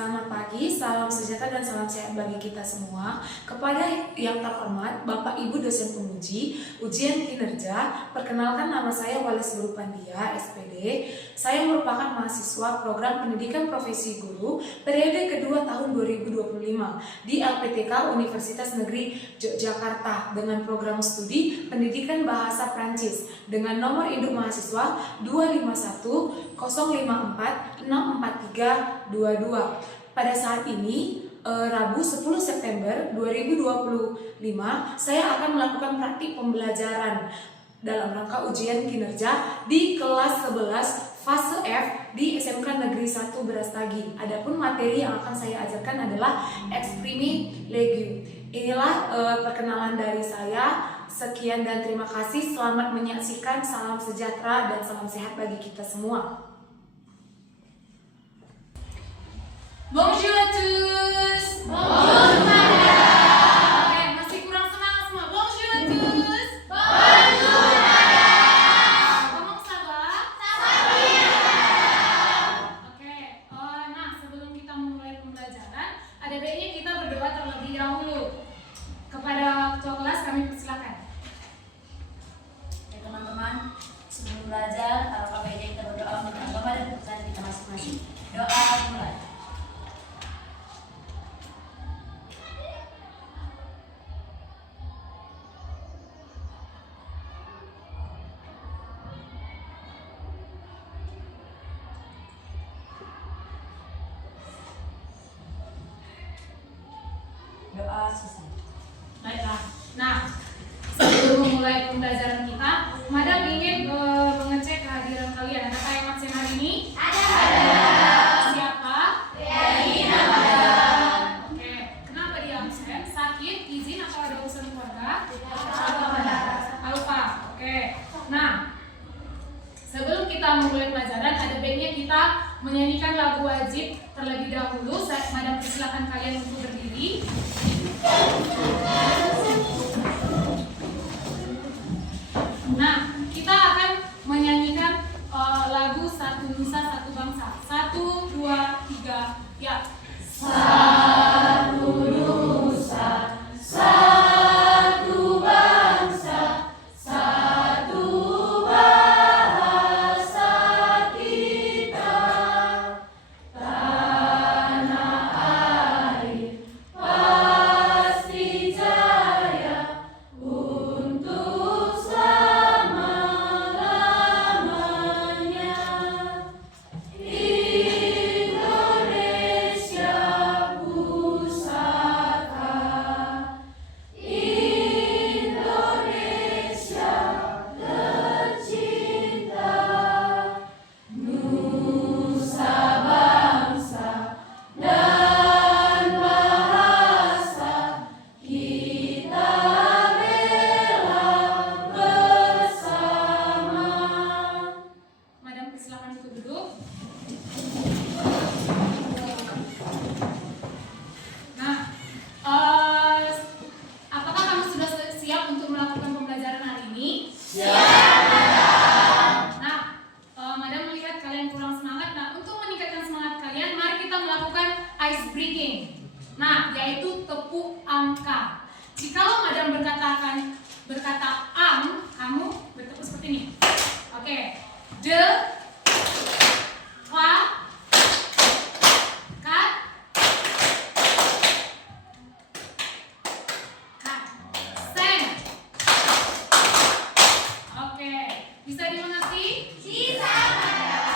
Selamat pagi, salam sejahtera dan salam sehat bagi kita semua. Kepada yang terhormat Bapak Ibu dosen penguji ujian kinerja, perkenalkan nama saya Walis Burupandia, SPD. Saya merupakan mahasiswa program pendidikan profesi guru periode kedua tahun 2025 di LPTK Universitas Negeri Yogyakarta dengan program studi pendidikan bahasa Prancis dengan nomor induk mahasiswa 251 054 643 22. Pada saat ini Rabu 10 September 2025 saya akan melakukan praktik pembelajaran dalam rangka ujian kinerja di kelas 11 fase F di SMK Negeri 1 Brastagi. Adapun materi yang akan saya ajarkan adalah Exprime Legium. Inilah perkenalan dari saya. Sekian dan terima kasih. Selamat menyaksikan. Salam sejahtera dan salam sehat bagi kita semua. Bonjour à tous. Bonjour madame. Oke, masih kurang semangat semua. Bonjour à tous. Bonjour madame. Comment ça va? Ça va. Oke, nah sebelum kita memulai pembelajaran, ada baiknya kita berdoa terlebih dahulu. Kepada ketua kelas kami persilakan. Oke teman-teman, sebelum belajar, alangkah baiknya kita berdoa minta agama dan kepercayaan kita masing-masing. Doa mulai. Doa selesai. Baiklah. Nah, sebelum memulai pembelajaran kita, Madam ingin mengecek kehadiran kalian. Adakah yang absen hari ini? Ada. Siapa? Regina madam. Oke, kenapa dia absen? Sakit, izin atau ada urusan keluarga? Alfa. Oke. Nah, sebelum kita memulai pelajaran, ada baiknya kita menyanyikan lagu wajib terlebih dahulu. Madam persilakan kalian untuk berdiri. Nah, kita akan menyanyikan lagu Satu Nusa Satu Bangsa. 1, 2, 3, ya. Satu nusa, satu bangsa, satu bahasa kita. Tanah air pasti jaya untuk selama-lamanya. Indonesia pusaka, Indonesia tercinta, nusa bangsa dan bahasa kita bela bersama. Madam persilakan untuk duduk. Nah, apakah kamu sudah siap untuk melakukan pembelajaran hari ini? Nah, Madam melihat kalian kurang semangat. Nah, untuk meningkatkan semangat kalian, mari kita melakukan ice breaking. Nah, yaitu tepuk angka. Jikalau Madam berkata am, kamu bertepuk seperti ini. Oke. De, trois, quatre, cinq. Oke, bisa dimengerti? Bisa.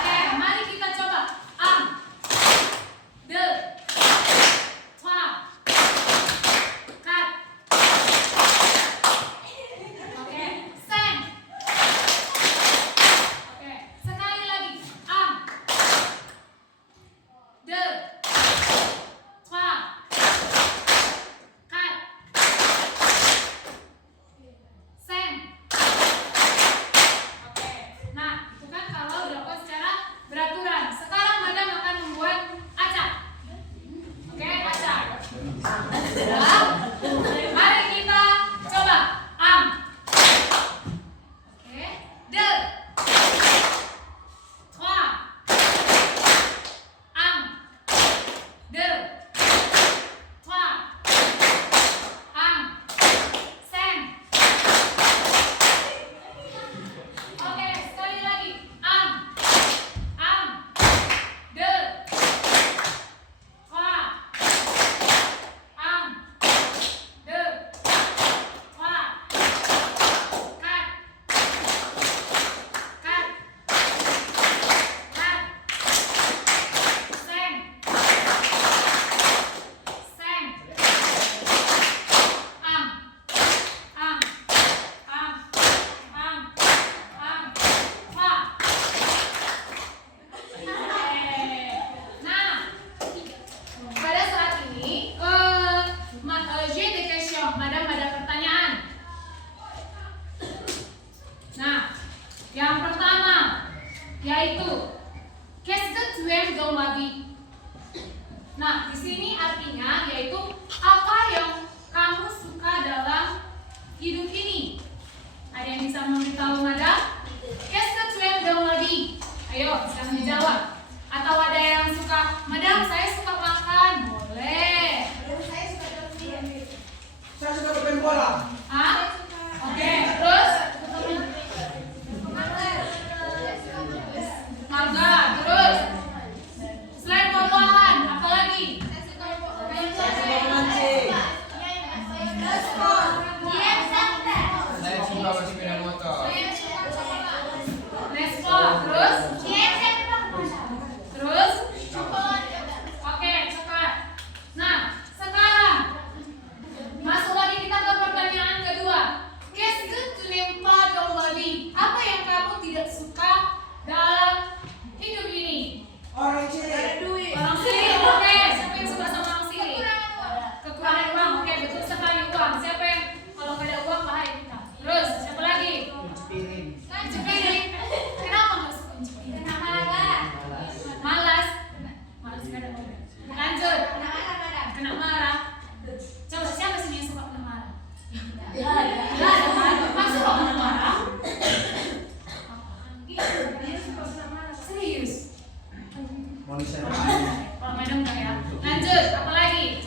Oke, mari kita coba. Un, deux, trois, quatre. Oke, cinq. Oke, sekali lagi. Un, deux, trois, quatre, cinq. Oke, nah itu kan kalau dilakukan secara beraturan. Sekarang Madam akan membuat acak. Oke, acak. Sudah? Mari kita coba. Un. Oke, deux, trois, un, deux. Nah, di sini artinya yaitu apa yang kamu suka dalam hidup ini. Ada yang bisa memberitahu madam? Qu'est-ce que tu aimes dans la vie? Ayo, silahkan dijawab. Atau ada yang suka, madam saya suka makan, boleh. Saya suka bermain bola. Hah? Oke, terus? Marga, terus? Selain buah-buahan, apa lagi? Saya suka memancing. Saya suka bersepeda motor. Nespo, terus? Terus? Oke, cepat. Nah, sekarang masuk lagi kita ke pertanyaan kedua. Qu'est-ce que tu n'aimes pas dans la vie? Apa yang kamu tidak suka dalam hidup ini? Orang cilik. Orang sirik, oke. Siapa yang suka sama orang sirik? Kekurangan uang, oke, betul sekali uang. Siapa yang kalau nggak ada uang bahaya kita? Terus, siapa lagi? Piring. Piring. Kenapa nggak suka cuci piring? Malas. Malas nggak ada uang. Lanjut. Kena marah. Coba siapa sih yang suka kena marah? Nggak ada kan? Masa kok kena marah? Serius? Manusia. Kalau madam enggak ya. Lanjut, apa lagi?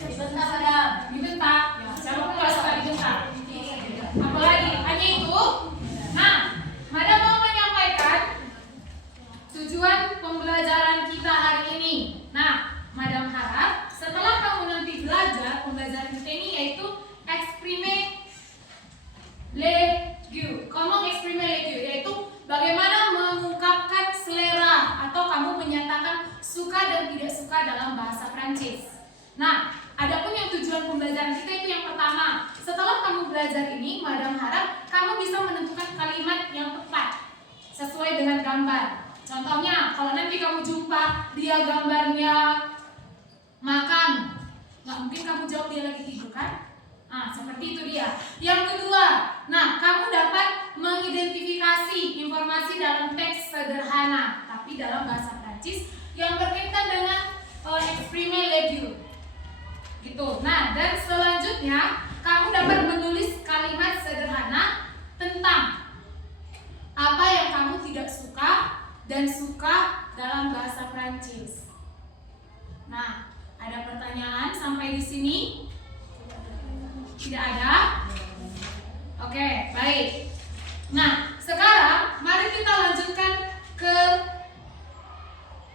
Dibentak madam. Dibentak. Ya, siapa pun nggak suka dibentak. Apa lagi? Hanya itu. Nah, madam mau menyampaikan tujuan pembelajaran kita hari ini. Nah, madam harap setelah kamu nanti belajar, pembelajaran kita ini yaitu exprimer les goûts. Comment exprimer les goûts? Yaitu bagaimana mengungkapkan selera atau kamu menyatakan suka dan tidak suka dalam bahasa Prancis. Nah, adapun yang tujuan pembelajaran kita itu yang pertama. Setelah kamu belajar ini, madam harap kamu bisa menentukan kalimat yang tepat sesuai dengan gambar. Contohnya, kalau nanti kamu jumpa dia gambarnya makan, nggak mungkin kamu jawab dia lagi tidur kan? Nah, seperti itu dia. Yang kedua, nah kamu dapat mengidentifikasi informasi dalam teks sederhana, tapi dalam bahasa Prancis yang berkaitan dengan exprimer les goûts. Gitu. Nah, dan selanjutnya kamu dapat menulis kalimat sederhana tentang apa yang kamu tidak suka dan suka dalam bahasa Prancis. Nah, ada pertanyaan sampai di sini? Tidak ada? Oke, baik. Nah, sekarang mari kita lanjutkan ke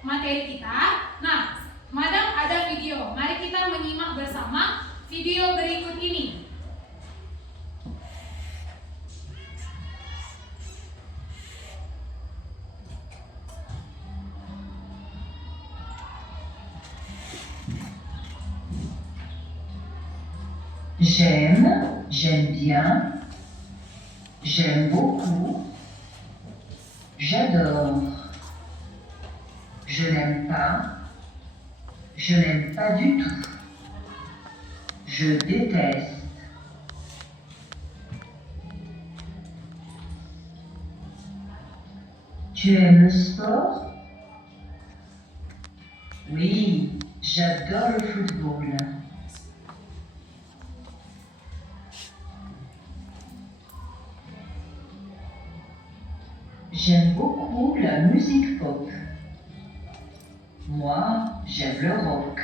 materi kita. Nah, madam ada video. Mari kita menyimak bersama video berikut ini. J'aime bien, j'aime beaucoup, j'adore, je n'aime pas du tout, je déteste. Tu aimes le sport? Oui, j'adore le football. J'aime beaucoup la musique pop. Moi, j'aime le rock.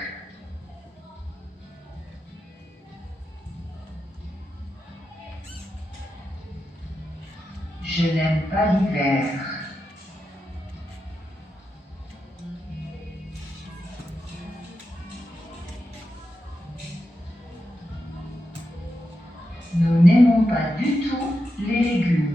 Je n'aime pas l'hiver. Nous n'aimons pas du tout les légumes.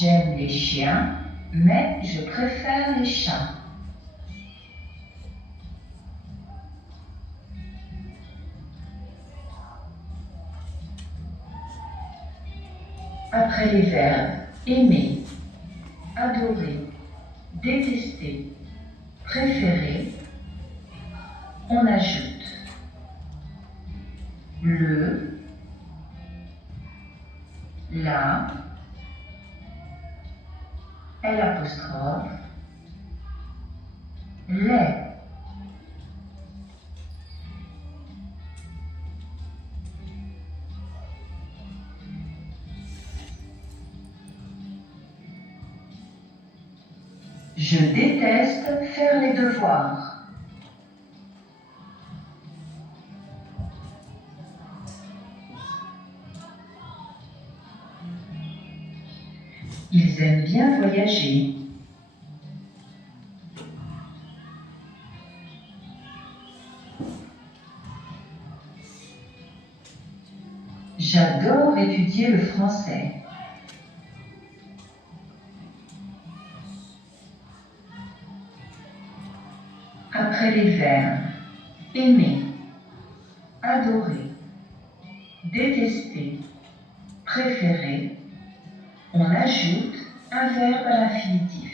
J'aime les chiens, mais je préfère les chats. Après les verbes aimer, adorer, détester, préférer, on ajoute le, la, l'apostrophe, les. Je déteste faire les devoirs. Ils aiment bien voyager. J'adore étudier le français. Après les verbes aimer, adorer, détester, préférer, on ajoute un verbe à l'infinitif.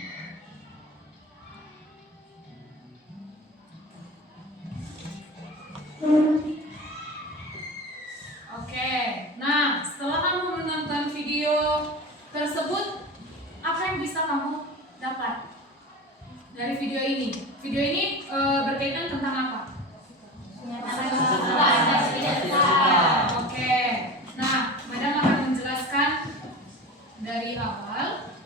Oke, nah setelah kamu menonton video tersebut, apa yang bisa kamu dapat dari video ini? Video ini berkaitan tentang apa? Oke, nah Madam akan menjelaskan dari awal.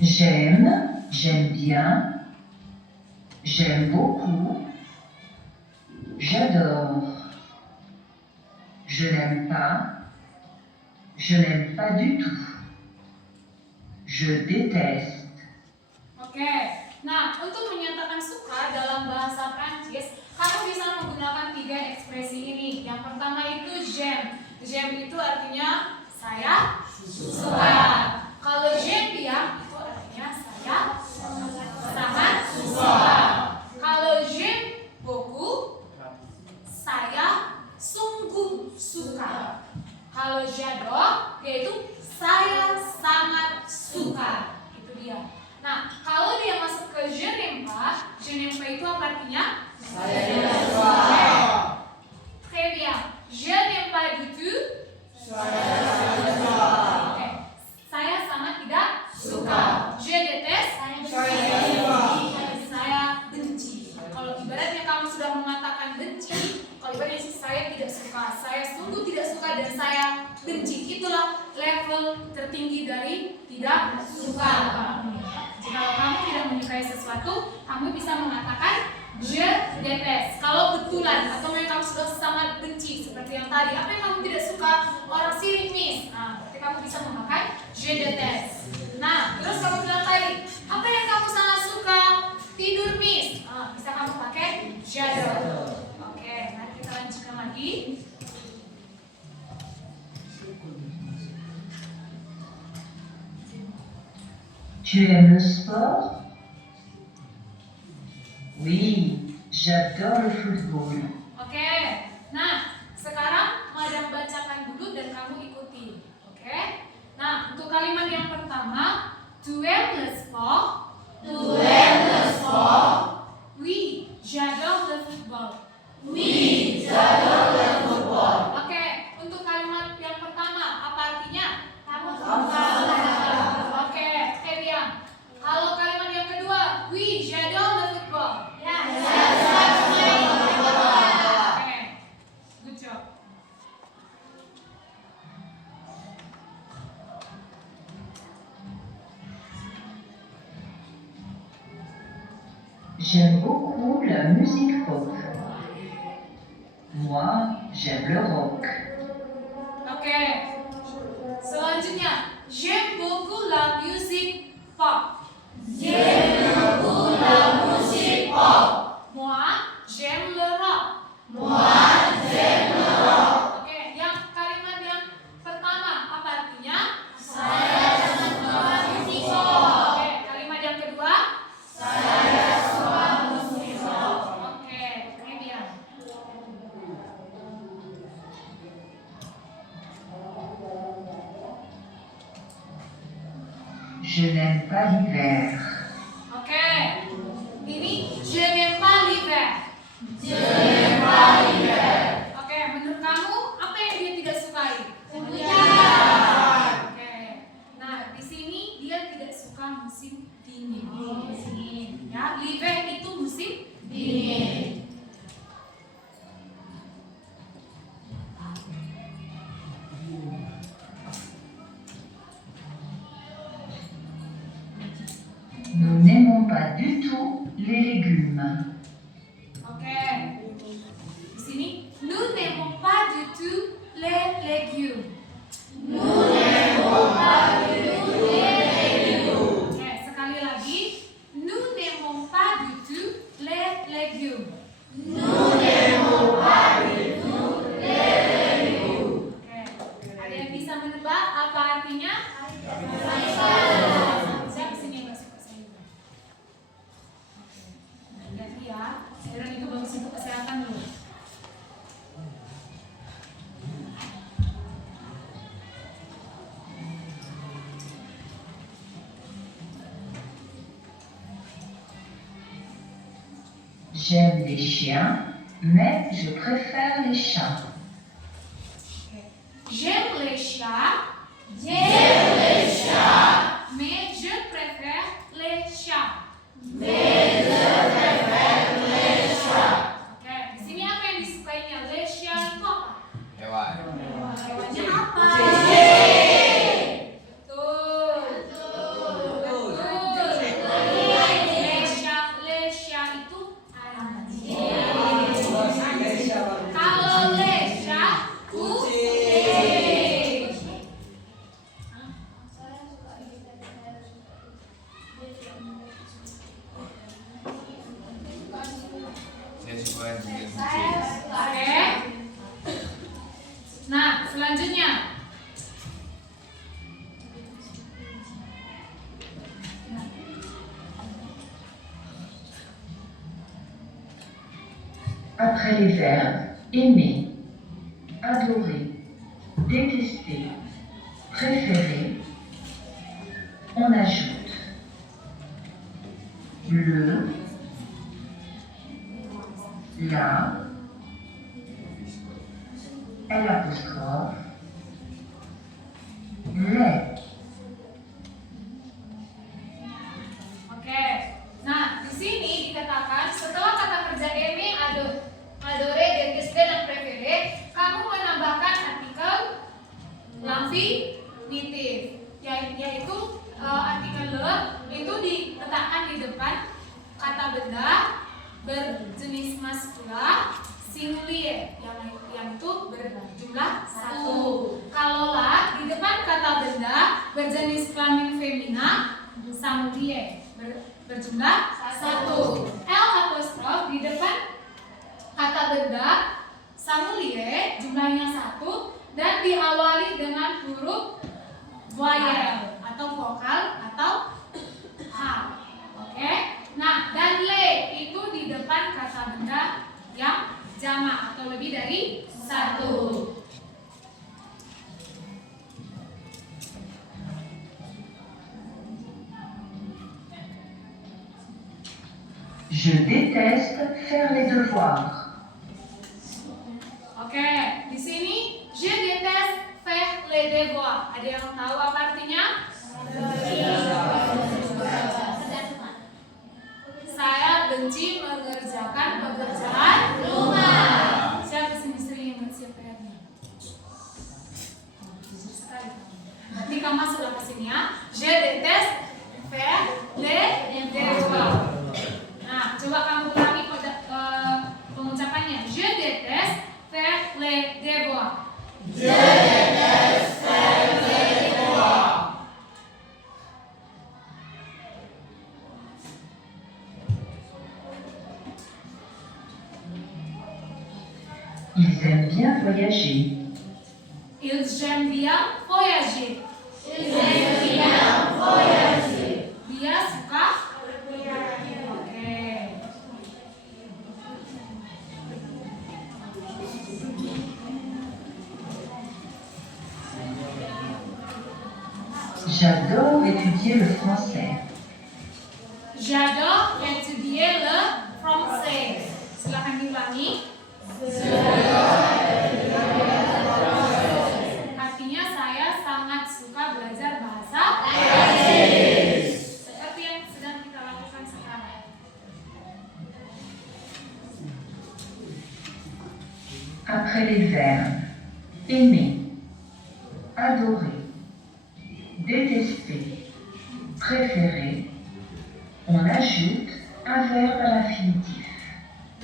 J'aime, j'aime bien, j'aime beaucoup, j'adore, je n'aime pas, je n'aime pas du tout, je déteste. Oke, nah untuk menyatakan suka dalam bahasa Prancis, kamu bisa menggunakan 3 ekspresi ini. Yang pertama itu j'aime. J'aime itu artinya saya suka. Kalau j'aime bien itu artinya saya sangat suka. Kalau j'aime beaucoup, saya sungguh suka. Kalau j'adore, yaitu saya sangat suka. Itu dia. Nah, kalau dia masuk ke je n'aime pas itu apa artinya? Saya tidak suka. Très bien. Je n'aime pas du tout. Oke. Saya sangat tidak suka. Je déteste. Saya benci. Kalau ibaratnya kamu sudah mengatakan benci, kalau ibaratnya saya tidak suka, saya sungguh tidak suka dan saya benci. Itulah level tertinggi dari tidak suka. Jika kamu tidak menyukai sesuatu, kamu bisa mengatakan je déteste. Kalau betulan atau memang kamu sudah sangat benci seperti yang tadi, apa yang kamu tidak suka? Orang sirik, Miss. Nah, berarti kamu bisa memakai je déteste. Nah, terus kamu bilang tadi, apa yang kamu sangat suka? Tidur, Miss. Nah, bisa kamu pakai j'adore. Oke, mari kita lanjutkan lagi. Tu aimes le sport? Oui, j'adore le football. Oke, nah sekarang Madam bacakan dulu dan kamu ikuti. Oke, nah untuk kalimat yang pertama, tu aimes le sport? Tu aimes le sport? Oui, j'adore le football. Oui, j'adore le football. Oke, untuk kalimat yang pertama apa artinya? Kamu suka. Oke, très bien. Kalau kalimat yang kedua, oui, j'adore le football. Ya, oke, good job. J'aime beaucoup la musique pop. Moi, j'aime le rock. Oke, selanjutnya, j'aime beaucoup la musique pop. J'aime beaucoup la musique pop. Moi, j'aime le rock. Moi, j'aime le rock. Oke, yang kalimat yang pertama apa artinya? Saya suka musik pop. Oke, kalimat yang kedua? Saya suka musik pop. Oke, ini dia. Je n'aime pas l'hiver. Oke. Ini je n'aime pas l'hiver. Oke, menurut kamu apa yang dia tidak sukai? Oke. Nah, di sini dia tidak suka musim dingin. Ya, l'hiver itu musim dingin. Nous n'aimons pas du tout les légumes. Oke. Di sini nous n'aimons pas du tout les légumes. Oke, sekali lagi. Nous n'aimons pas du tout les légumes. Oke. Ada yang bisa menebak apa artinya? Siapa sini yang nggak suka sayuran? Oke. Hati-hati ya. Sayuran itu bagus untuk kesehatan loh. J'aime les chiens, mais je préfère les chats. J'aime les chats. Mais je préfère les chats. Oke, di sini apa yang disukainya? Les chats itu apa? Hewan. Hewannya apa? Betul. Les chats itu anjing. Kalau les chats kucing. Saya suka dengan kucing. Oke. Nah, selanjutnya. Après les verbes aimer, adorer, détester, préférer, on ajoute le, la, l'apostrophe, les. Oke. Nah, di sini dikatakan setelah kata kerja eme, adore, deteste, dan prefere, kamu menambahkan artikel infinitif, yaitu artikel le itu diletakkan di depan kata benda berjenis maskula singulier yang itu berjumlah satu. Kalau la di depan kata benda berjenis kelamin femina singulier berjumlah satu. L apostrof di depan kata benda singulier jumlahnya satu dan diawali dengan huruf voyelle atau vokal atau h. Oke. Nah, dan le itu di depan kata benda yang jamak atau lebih dari satu. Je déteste faire les devoirs. Oke, di sini je déteste faire les devoirs. Ada yang tahu apa artinya? Saya benci mengerjakan pekerjaan rumah. Siapa sini sering yang siap PR-nya? Jujur sekali. Berarti kamu masuklah ke sini ya. Je déteste faire les devoirs. Nah, coba kamu ulangi pengucapannya. Je déteste faire les devoirs. Ils aiment bien voyager. Ils aiment bien voyager. Dia suka Oke. J'adore étudier le français. J'adore étudier le français. Silakan diulangi. Artinya saya sangat suka belajar bahasa Prancis. Seperti yang sedang kita lakukan sekarang. Après les verbes aimer, adorer, détester, préférer, on ajoute un verbe à l'infinitif.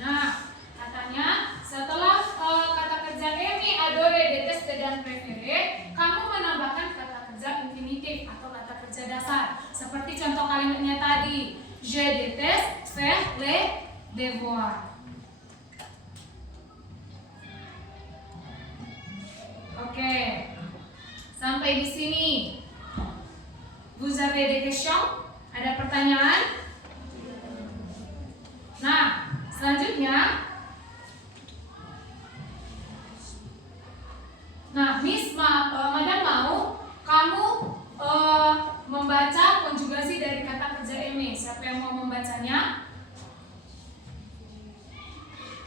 Nah, katanya setelah kata kerja aimer, adore, deteste, dan préférer, kamu menambahkan kata kerja infinitif atau kata kerja dasar. Seperti contoh kalimatnya tadi, je déteste faire les devoirs. Oke, sampai di sini. Vous avez des questions? Ada pertanyaan? Nah, selanjutnya, Miss Madam mau kamu membaca konjugasi dari kata kerja aimer. Siapa yang mau membacanya?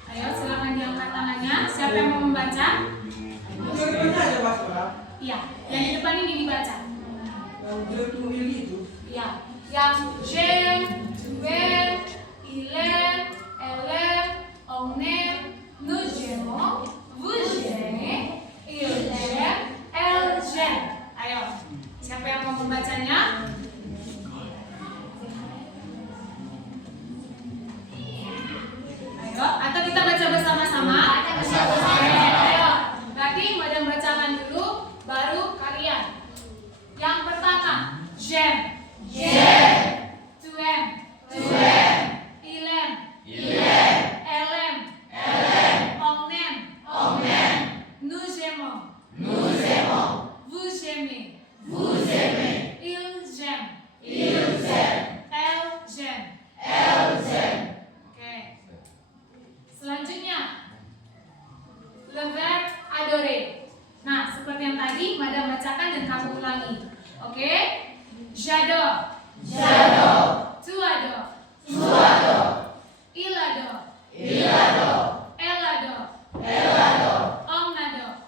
Ayo, silakan diangkat tangannya. Siapa yang mau membaca? Iya, yang di depan ini dibaca. Iya, yang j'aime, tu aimes, il aime, elle aime, on aime, nous aimons, vous aimez, il aime, elle aime. Ayo, siapa yang mau membacanya? Ayo, atau kita baca bersama-sama? Ayo, berarti Madam bacakan dulu, baru kalian. Yang pertama, j'aime, tu aimes, il aime, elle aime, on aime, nous aimons, vous aimez, ils aiment, elle aime. Oke. Selanjutnya, le verbe adorer. Nah, seperti yang tadi, Madam bacakan dan kamu ulangi. Oke? J'adore. Tu adores. Il adore. Elle adore. On adore.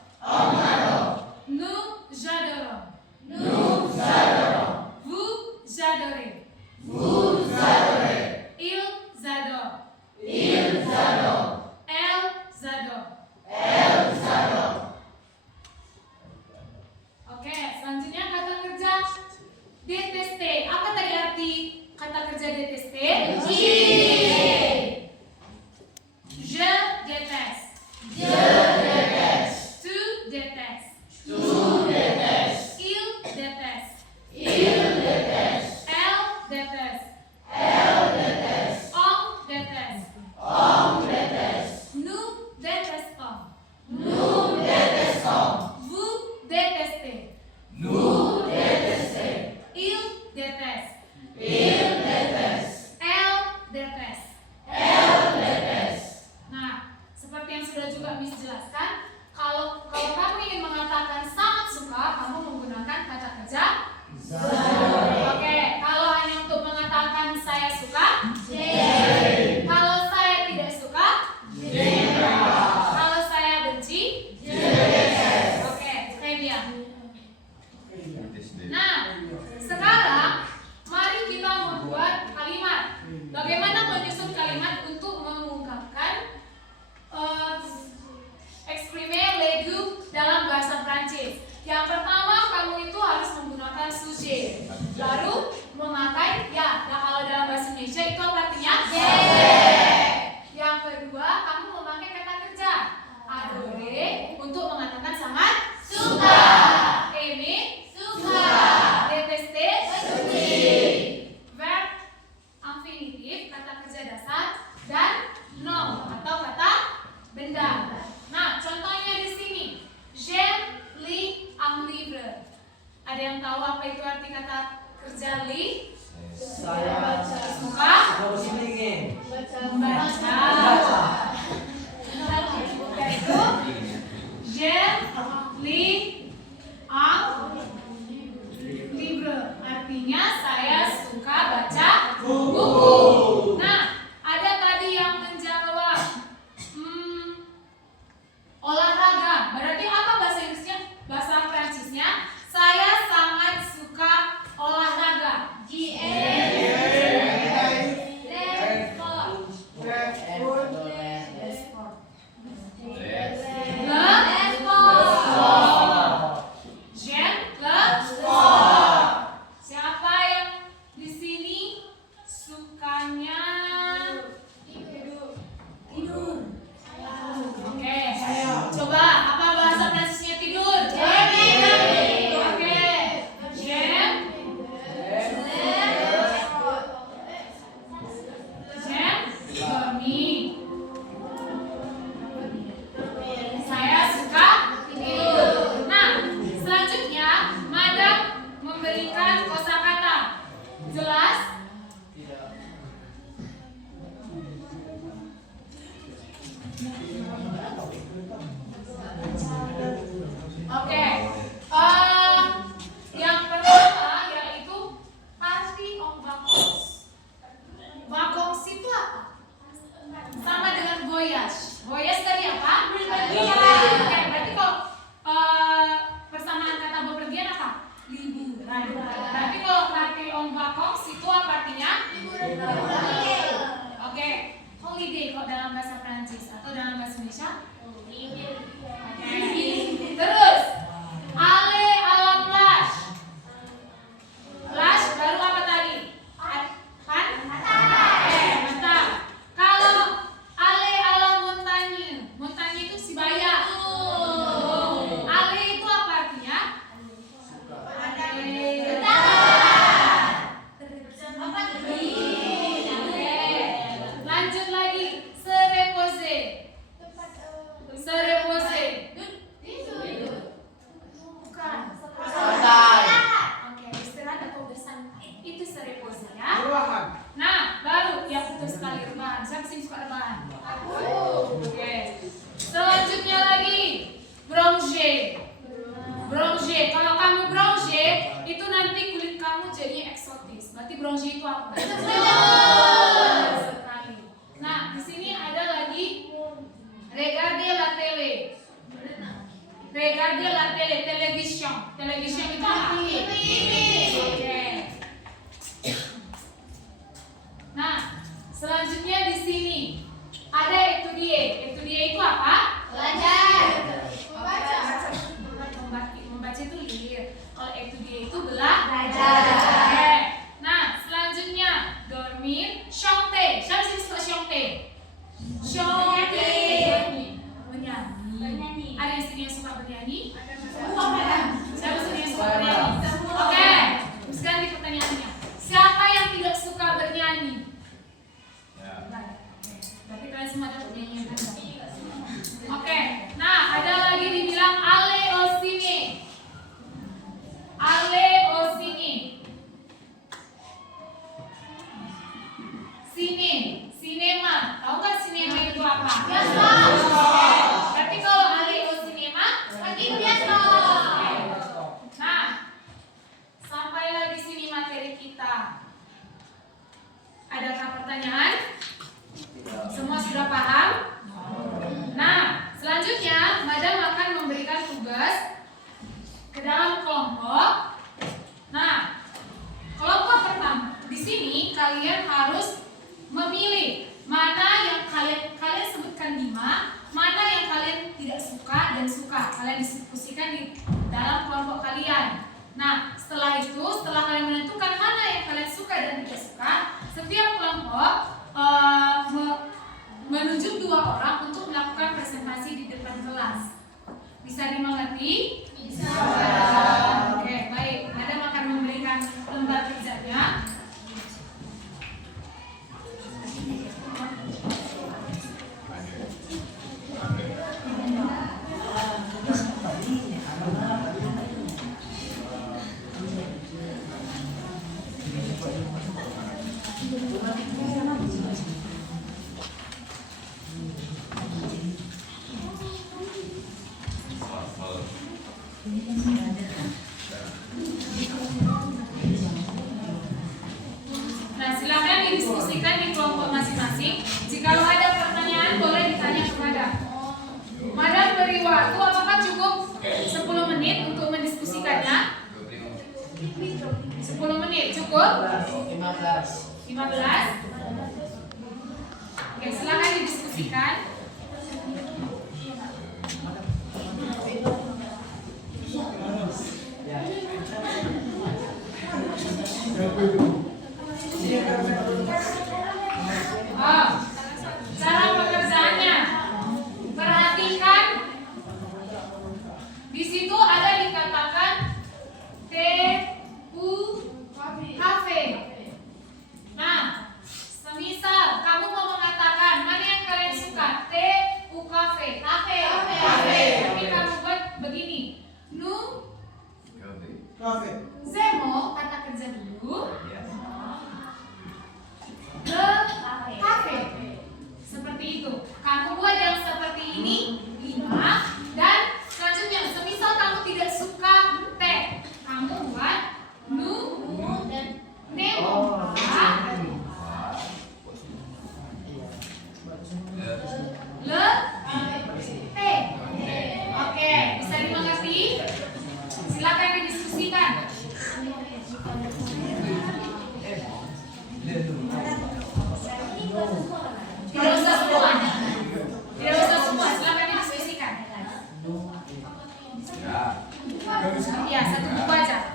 Nous adorons. Vous adorez. Ils adorent. Elles adorent. Oke, selanjutnya kata kerja deteste. Apa tadi arti kata kerja deteste? Je déteste. Tu détestes. Il déteste. Elle déteste. On déteste. Nous détestons. Vous détestez. Il déteste. Elle déteste. Nah, seperti yang sudah juga Miss jelaskan, kalau kamu ingin mengatakan sangat suka, kamu menggunakan kata kerja Oke, kalau hanya untuk mengatakan saya suka, kalau saya tidak suka, kalau saya benci, oke, très bien. Nah, sekarang mari kita membuat kalimat. Bagaimana menyusun kalimat untuk mengungkapkan exprimer les goûts dalam bahasa Prancis? Yang pertama, kamu itu harus menggunakan sujet, baru memakai ya. Nah, kalau dalam bahasa Indonesia itu apa artinya? Yang kedua, kamu memakai kata kerja adore untuk mengatakan sangat suka, aimer suka, deteste benci, verb infinitif kata kerja dasar, dan nom atau kata benda. Nah, contohnya di sini, j'aime lire un livre. Ada yang tahu apa itu arti kata kerja li? Saya baca. Suka? Membaca. Itu j'aime lire un livre. Artinya saya Itu sereposi ya. Nah, baru yang betul sekali rebahan. Siapa sih suka rebahan? Oke. Selanjutnya lagi bronze. Bronze. Kalau kamu bronze, itu nanti kulit kamu jadinya eksotis. Berarti bronze itu apa? Sekali. Nah, di sini ada lagi regarde la télé. Regarde la télé, television. Television itu apa? Oke. Nah, selanjutnya di sini ada étudier. Étudier itu apa? Belajar. Membaca itu lire. Kalau étudier itu belajar. Oke. Nah, selanjutnya dormir, chanter. Siapa sih suka chanter? Chanter. Menyanyi. Ada yang sini yang suka bernyanyi? Siapa sini yang suka bernyanyi? Oke. Sekarang di pertanyaannya. Siapa yang tidak suka bernyanyi? Tapi kalian semua dapat nyanyian kan? Oke. Nah, ada lagi dibilang aller au ciné. Aller au ciné. Cine, sinema. Tahu nggak sinema itu apa? Tapi kalau aller au cinema, pergi bioskop. Nah, sampailah di sini materi kita. Adakah pertanyaan? Semua sudah paham? Nah, selanjutnya Madam akan memberikan tugas ke dalam kelompok. Nah, kelompok pertama di sini kalian harus memilih mana yang kalian sebutkan 5, mana yang kalian tidak suka dan suka. Kalian diskusikan di dalam kelompok kalian. Nah, setelah itu, setelah kalian menentukan mana yang kalian suka dan tidak suka, setiap kelompok menunjuk 2 orang untuk melakukan presentasi di depan kelas. Bisa dimengerti? Bisa. Oke, baik. Madam akan memberikan lembar kerjanya. Nah, silakan didiskusikan di kelompok masing-masing. Jikalau ada pertanyaan boleh ditanya kepada Madam. Beri waktu apakah cukup 10 menit untuk mendiskusikannya? 10 menit cukup? 15. Oke, silakan didiskusikan. Cara pekerjaannya, perhatikan di situ ada dikatakan T U cafe. Nah, semisal kamu mau mengatakan mana yang kalian suka, T U cafe, cafe. Tapi kamu buat begini, nu Zemo, kata kerja dulu. Le cafe. Seperti itu. Kamu buat yang seperti ini 5. Dan selanjutnya, semisal kamu tidak suka teh, kamu buat nu nemo le teh. Oke, bisa dimengerti? Silakan didiskusikan. Tidak usah semua. Silakan didiskusikan. Ya, 1 buku aja.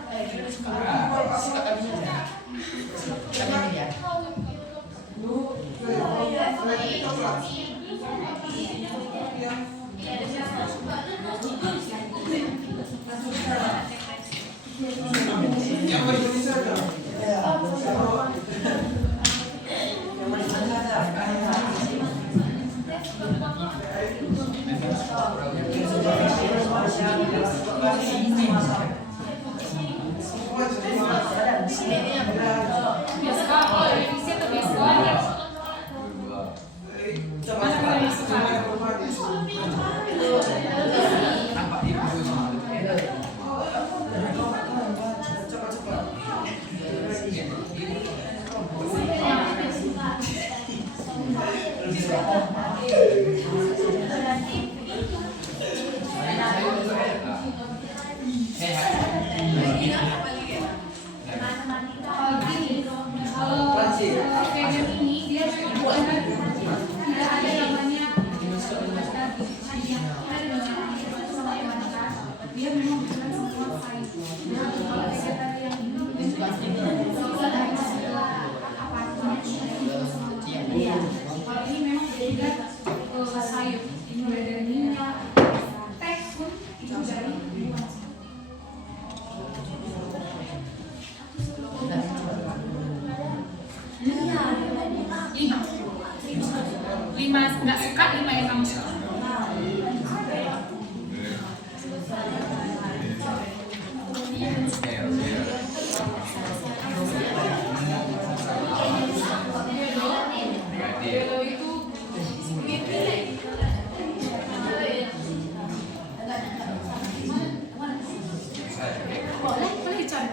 Teman-teman kita Kalau gini, kalau vegan ini dia tidak ada namanya dia memang bukan semua kain. Kalau vegetarian ini kalau ini memang beda sayur, mulai dari minyak, teh pun itu dari lima nggak suka, lima yang kamu suka. Belo itu boleh dicari.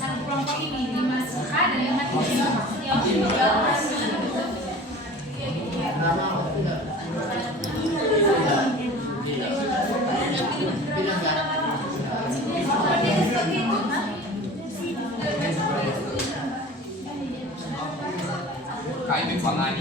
Satu kelompok ini 5 suka dan 5 tidak suka. Kain pangan.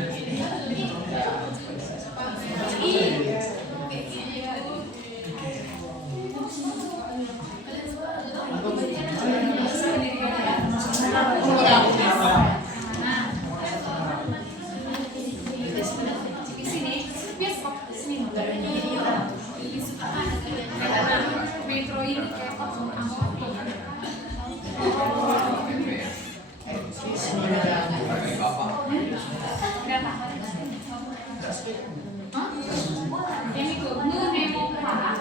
Metro ini kayak ini tuh, nu nemo pa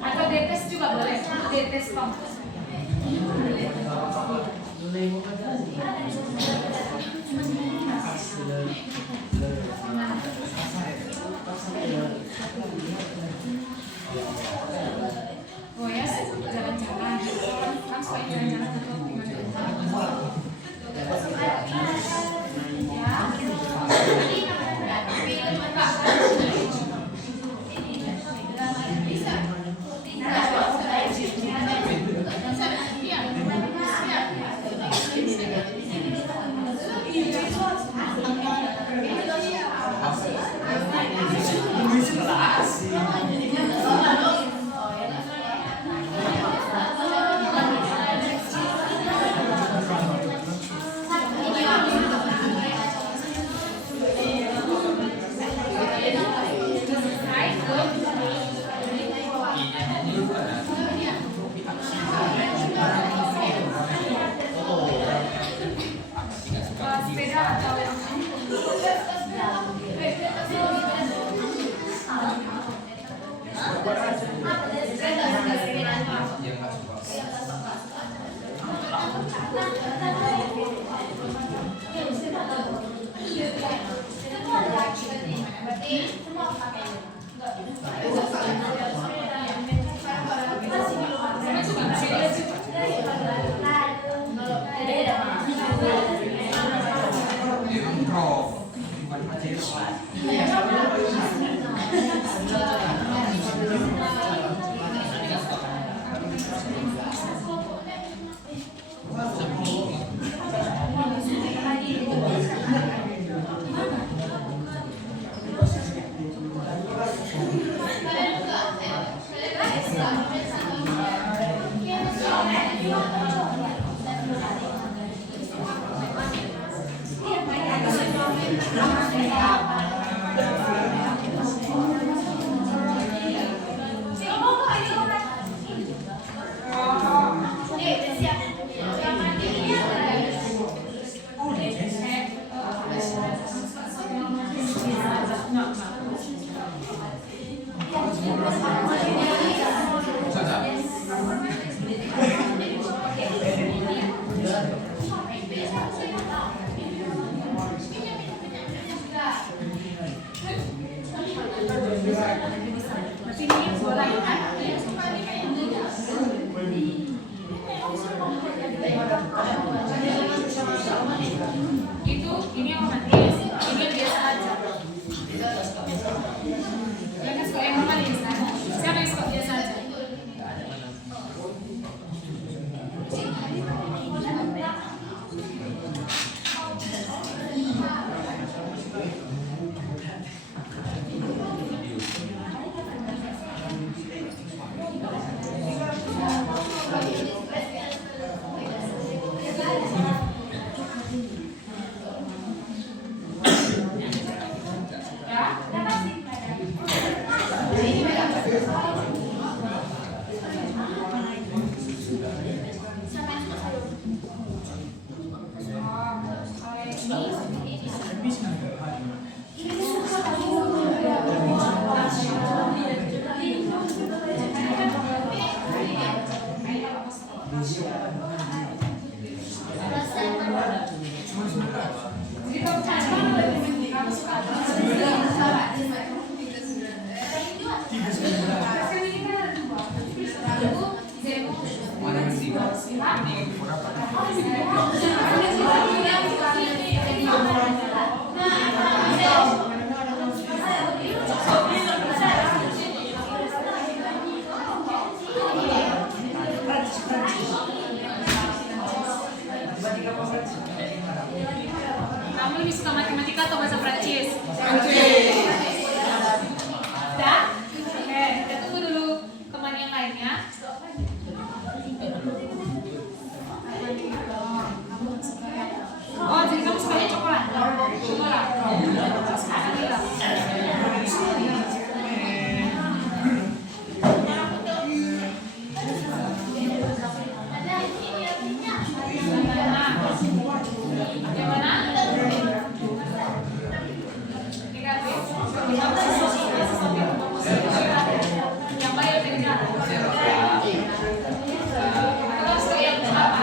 atau detes juga boleh, detes tom. Oh ya, jalan-jalan, kan supaya jalan-jalan atau gimana? Mana sih? Ini berapa? Kamu lebih suka matematika atau bahasa Prancis? Prancis. Dah? Oke, kita tunggu dulu teman yang lainnya. Oh, jadi kamu sukanya coklat? Coklat. Yang bayar negara. Terus yang apa?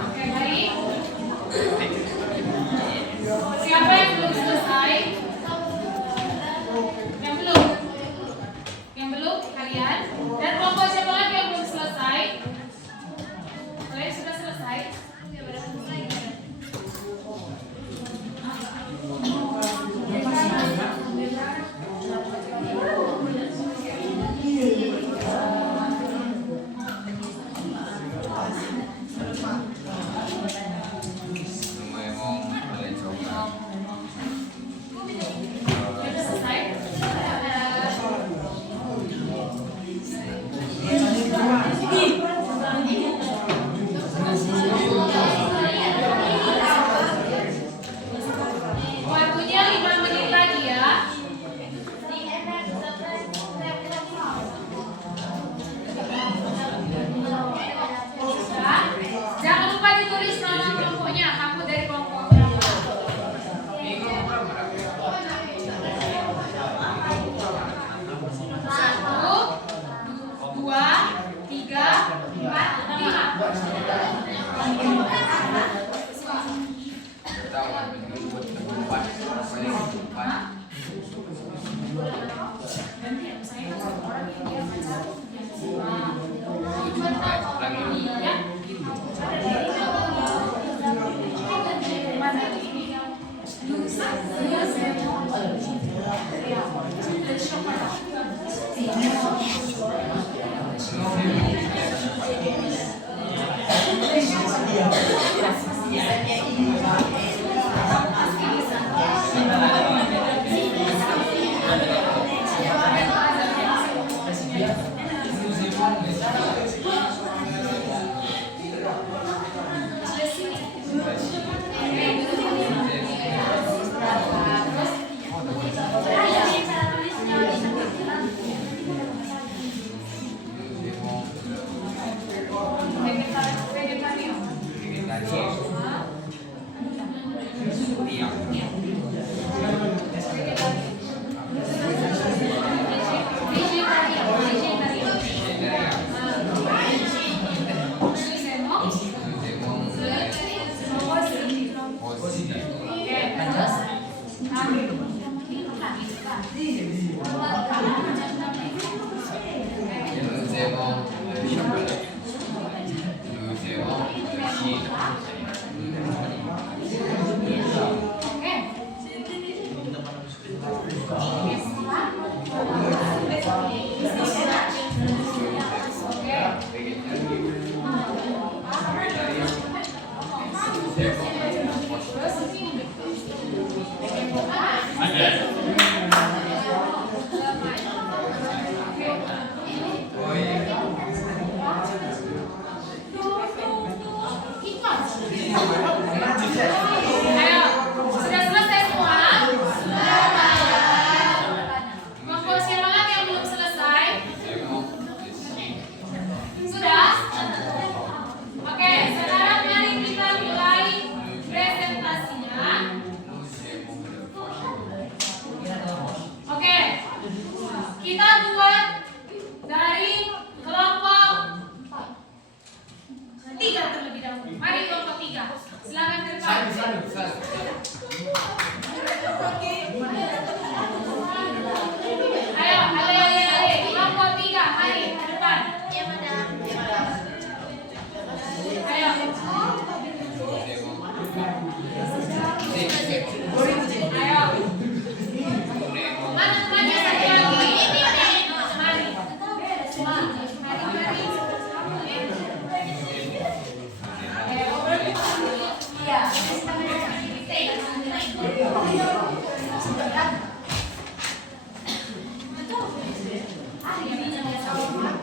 Oke, baik. Siapa yang belum selesai? Yang belum? Yang belum? Kalian? Dan kelompok siapa lagi yang belum selesai? Kalian sudah selesai? Semua yang mau kalian coba. Selesai? Waktunya 5 menit lagi ya. Jangan lupa ditulis nama kelompoknya. Kamu dari kelompok berapa? Satu, dua, tiga, empat, lima. Tahu kan? Buat tempat. Paling tempat. Oke. Ayo, kelompok 3, mari ke depan. Ayo. Ayo. Mana temannya satu lagi? Mari.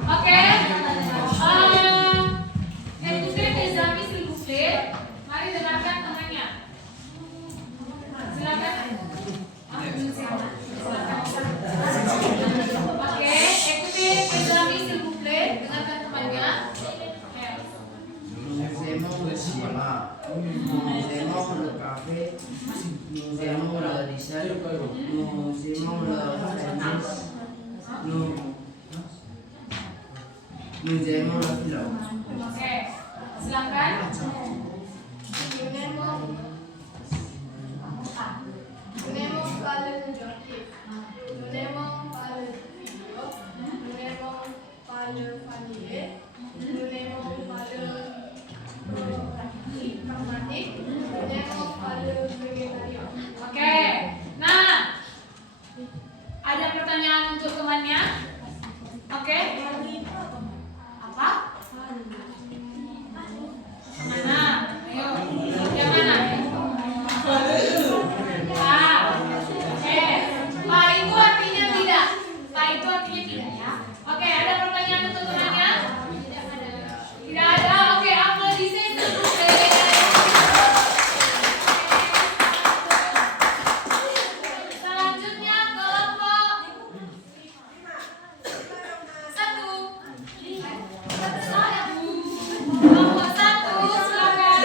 Oke. Écoutez mes amis s'il vous plaît. Mari dengarkan temannya. Silakan. Oke, écoutez mes amis s'il vous plaît. Dengarkan temannya. Nous aimons le cinéma, nous aimons le café, nous aimons le dessert, nous aimons le tennis, nous aimons le film. Oke. Silakan. Nous n'aimons pas le jockey, nous n'aimons pas le vidéo, nous n'aimons pas le panier, nous n'aimons pas le pragmatique, nous n'aimons pas le végétarien. Oke. Nah, ada pertanyaan untuk temannya? Oke. Apa? Mana? Ayo. Yang mana? Pak itu artinya tidak. Pak itu artinya tidak ya. Oke, ada pertanyaan untuk temannya? Tidak ada. Oke, applaudisnya selanjutnya kelompok 1. Kelompok 1 silakan.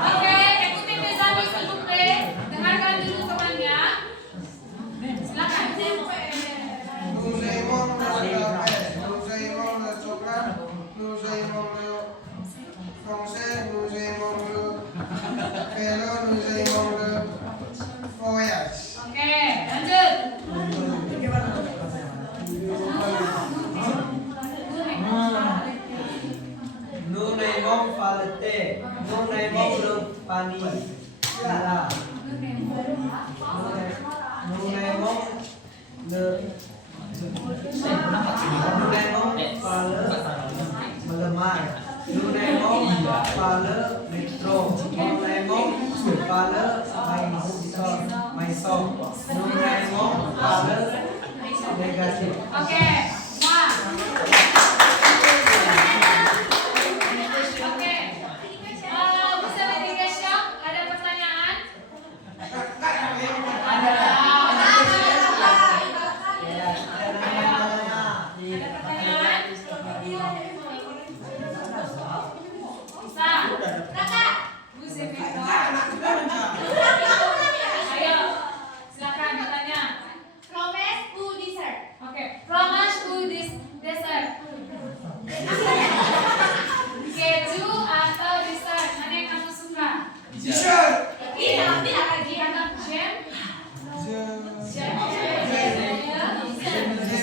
Oke, ikuti mes amis s'il vous plaît. Dengarkan dulu temannya. Silakan. Nous aimons le café, nous aimons le chocolat, nous aimons le français, nous aimons le vélo, nous aimons le voyage. Oke, lanjut. Nous n'aimons pas le thé, nous n'aimons le panis. Voilà. Nous n'aimons le melemah. Nous n'aimons pas le métro. Nous n'aimons pas le maison. Nous n'aimons pas le négatif. Oke, semua. Oke. Bisa medication? Ada pertanyaan? Ada. Ada pertanyaan? Bisa. Kakak. Bisa Victor. Ayo. Silakan bertanya. Fromage ou dessert? Oke. Fromage ou dessert? Keju atau dessert? Mana yang kamu suka? T-shirt. Tidak lagi kata jam. Jam.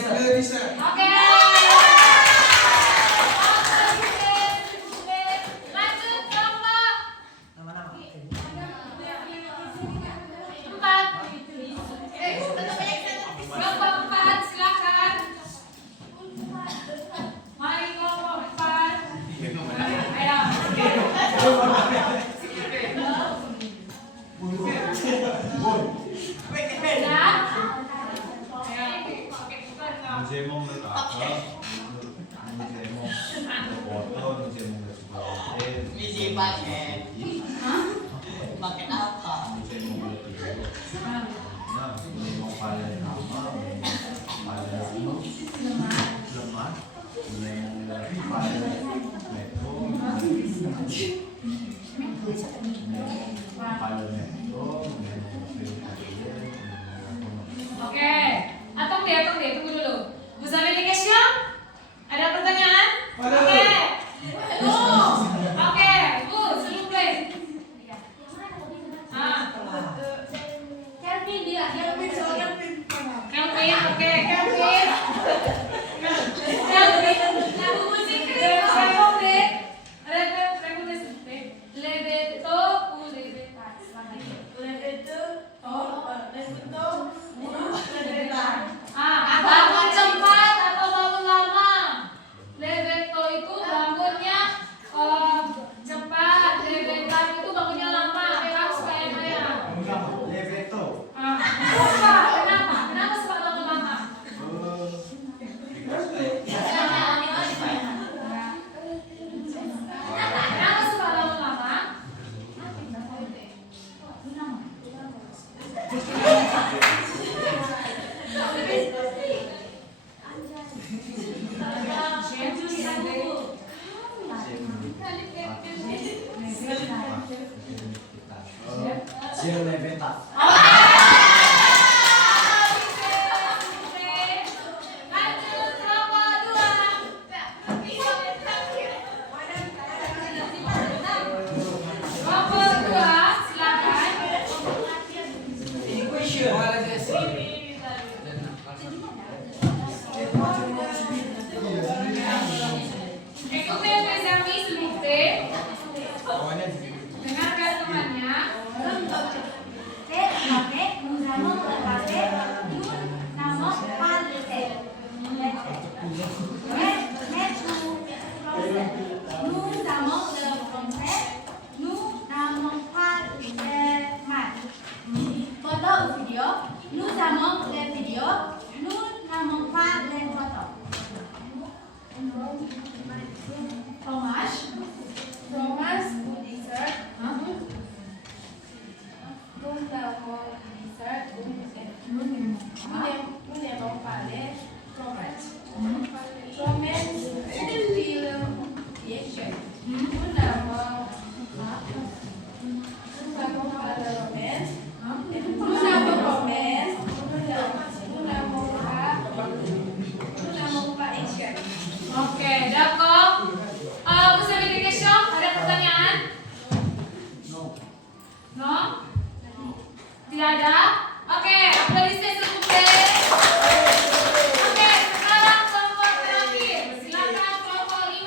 Le dessert. Oke. Lanjut kelompok 4. Kelompok 4 silakan. Mari kelompok 4. Ayo. Nous aimons le café, nous aimons le botol, nous aimons le chocolat, nous aimons le tidur. Nah, nous n'aimons pas le nama, pas le lemak, nous Oke, atong deh, tunggu dulu. Vous avez des questions? Ada pertanyaan? Oke. Oke, Bu, s'il vous plaît. Ah, Kelvin dia, Kelvin, oke, Kelvin. Lagu musik répondez. Répondez, s'il vous plaît. Les vétos ou les vétas? Bangun cepat atau bangun lama? Leveto itu bangunnya cepat, levetan itu bangunnya lama. Kamu suka yang mana? Leveto. Kenapa? Kenapa suka bangun lama? Kenapa suka bangun lama? Zero Leveta. Lanjut, kelompok 2. Kelompok 2, silakan. Écoutez mes amis, s'il vous plaît. Dengarkan temannya. nous allons regarder nous n'avons pas de tête. Mais nous avons le français, nous n'avons pas de maths. Photo ou vidéo, nous avons les vidéos, nous n'avons pas les photos. Thomas ou dessert. Nous n'avons dessert ou musée. Nous n'aimons pas les promesses. Promesses, film, échec. Nous n'avons pas de romance. Nous n'avons romance. Nous n'avons pas échec. Oke, d'accord. Vous avez des questions? Ada pertanyaan? No? Tidak ada? Oke, applaudissez s'il vous plaît. Oke, sekarang kelompok terakhir. Silakan kelompok 5.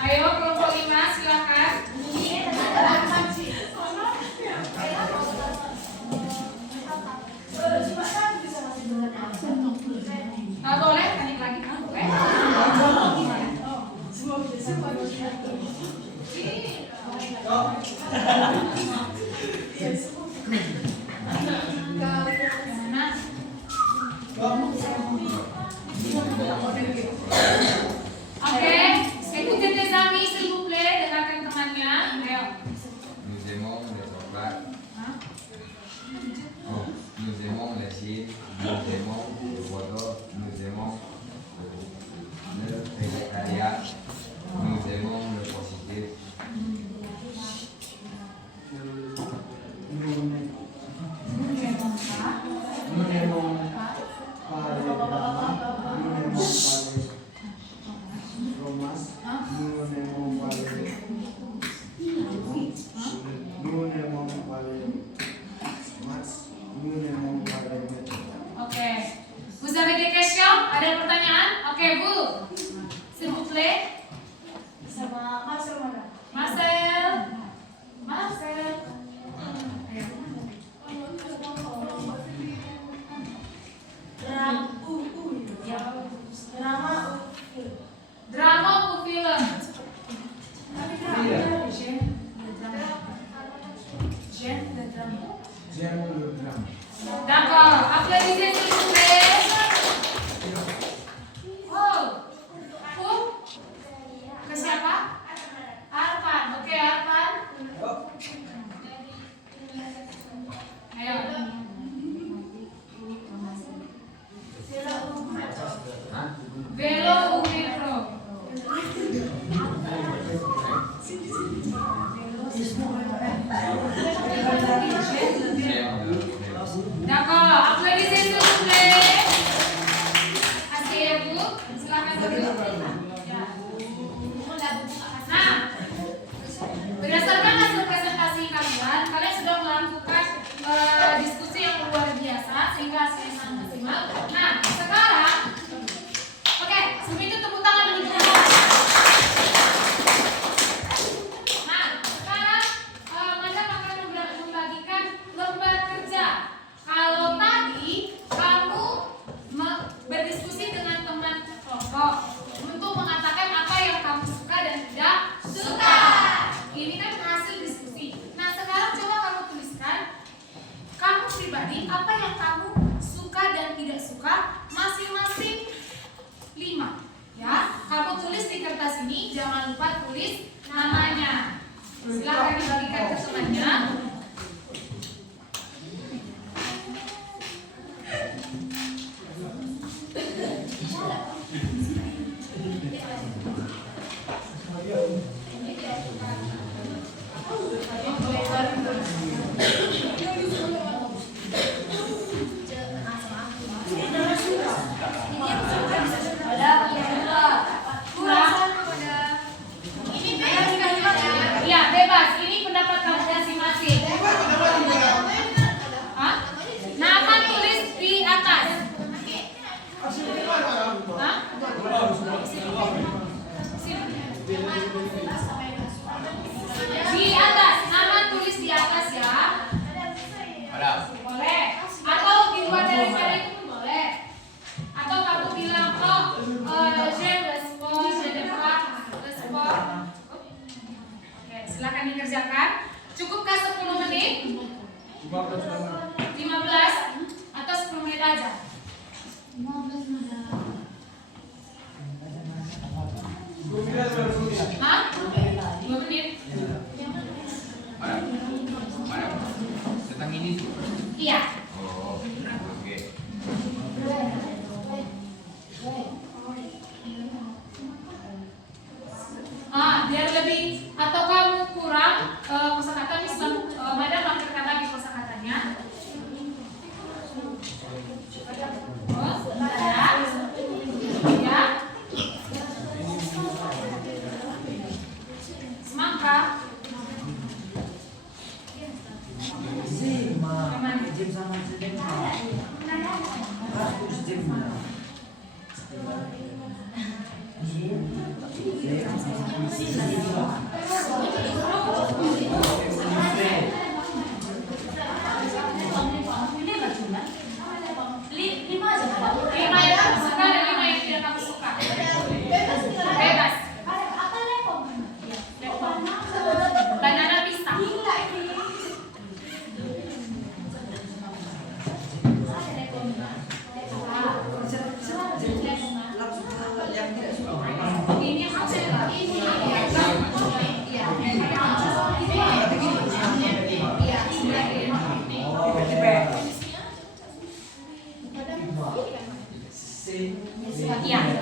Ayo kelompok 5, silakan. Boleh tanya lagi kan? Boleh? Oke, écoutez tes amis s'il vous plaît, dengarkan temannya. Ayo. Nous aimons les chocolats. Oh, nous aimons les chips, nous aimons le bois nous aimons le végétarien, nous aimons le positif. Nous n'aimons pas les dramas, nous n'aimons pas les romances, nous n'aimons pas les maths, nous n'aimons pas les méthodes. Oke. Vous avez des questions? Ada pertanyaan? Oke, Bu. S'il vous plaît. Sama Marcel mana? Marcel. Marcel. Ayo. Drama ou film? J'aime le drame. D'accord. Applaudissez s'il vous plaît. Oh. Ke siapa? Arfan. Oke, Arfan. Ayo. pribadi apa yang kamu suka dan tidak suka masing-masing 5 ya. Kamu tulis di kertas ini, jangan lupa tulis namanya. Silakan dibagikan ke temannya. Ya, bebas. Ini pendapat kamu masing-masing. Hah? Nama tulis di atas. Hah? Di atas, nama tulis di atas ya. Boleh. Atau dibuat dari cara itu boleh. Atau kamu bilang j'aime le sport, je n'aime pas le sport. Oke, silakan dikerjakan. Cukupkah 10 menit? 15 atau 10 menit aja? 15 menit. Hah? 2 menit? Tentang ini sih. Iya. Oh, oke. Biar lebih atau kamu kurang kosakata misal Madam lampirkan lagi kosakatanya. Ada. Ya. Semangka. Lima yang kamu suka dan 5 yang tidak kamu suka. Bebas. Banana pisang. Ini yang Iya.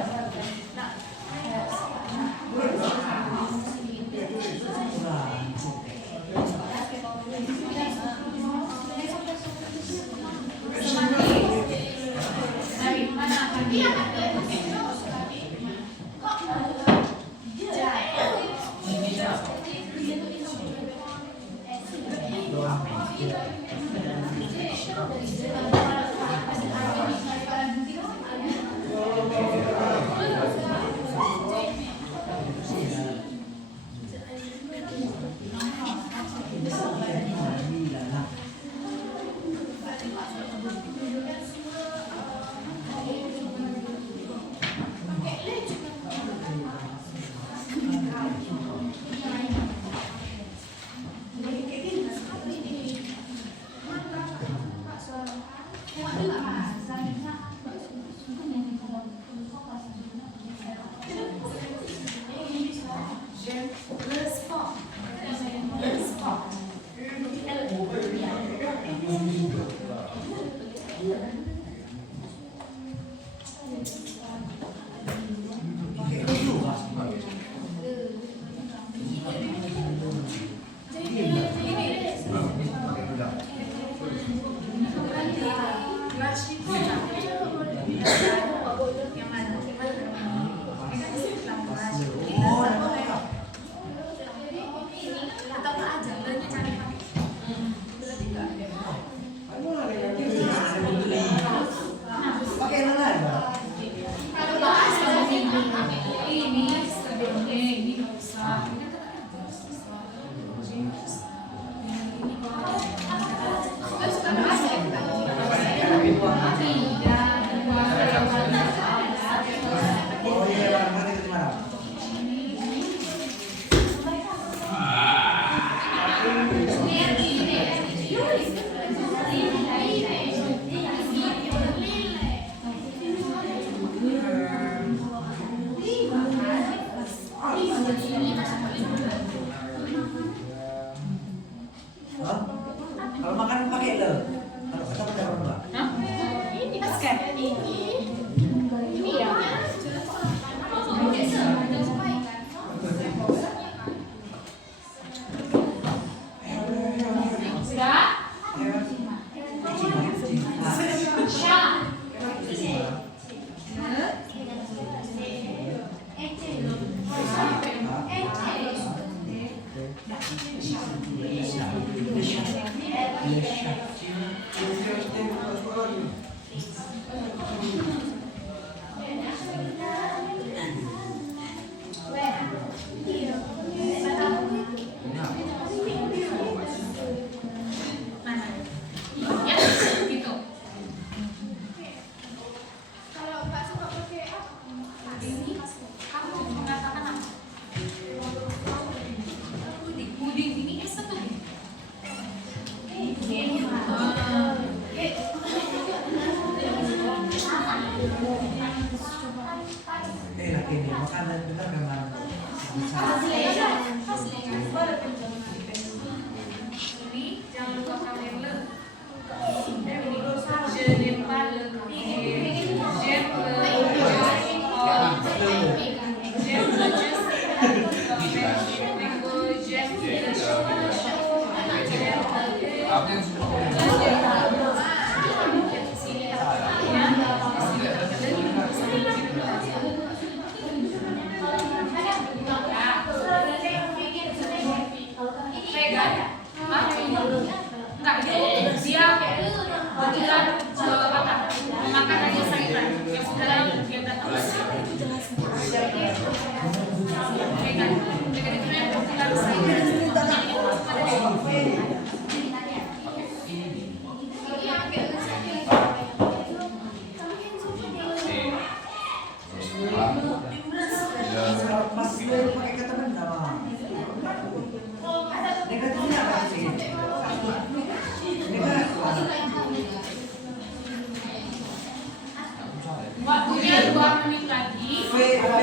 Waktunya 2 menit lagi. Vegan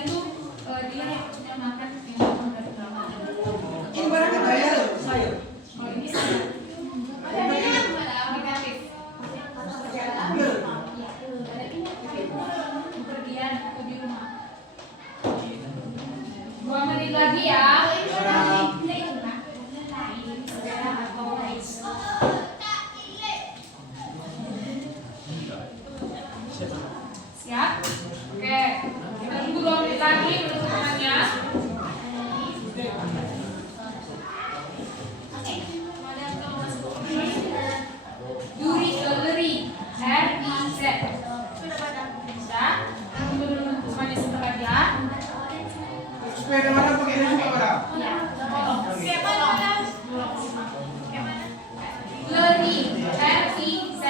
itu dia punya makan yang dari bawah. Ini barang apa ya? Sayur. Kalau ini sayur. Negatif. Bepergian atau di rumah. 2 menit lagi ya. Siap? Oke. Kita tunggu 2 menit lagi untuk temannya. Duri leri, R-I-Z. Bisa? Tunggu dulu semuanya sebentar ya. Sepeda mana pakai ini juga barang? Leri, R-I-Z.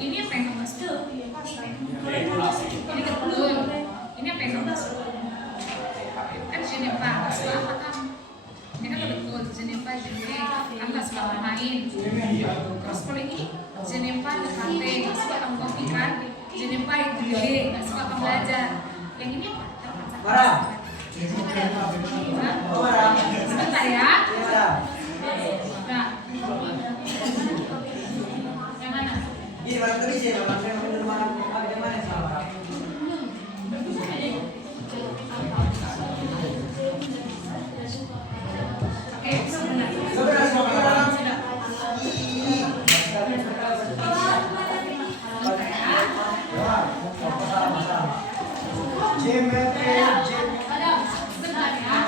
Ini apa yang kamu masuk? Ini kebetulan. Ini apa yang kamu masuk? Kan Jenepa, suka apa kamu? Ini kan betul, Jenepa, kan gak suka bermain. Terus kalau ini, Jenepa ke kafe, gak suka kamu kopi kan? Jenepa itu gede, gak suka kamu belajar. Yang ini apa? Barang. Barang. Sebentar ya. Nah. Yang mana? Ini barang tadi sih, barang saya minum barang ada mana salah? Oke, sebentar. Sebentar ya.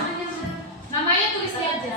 Namanya tulis aja.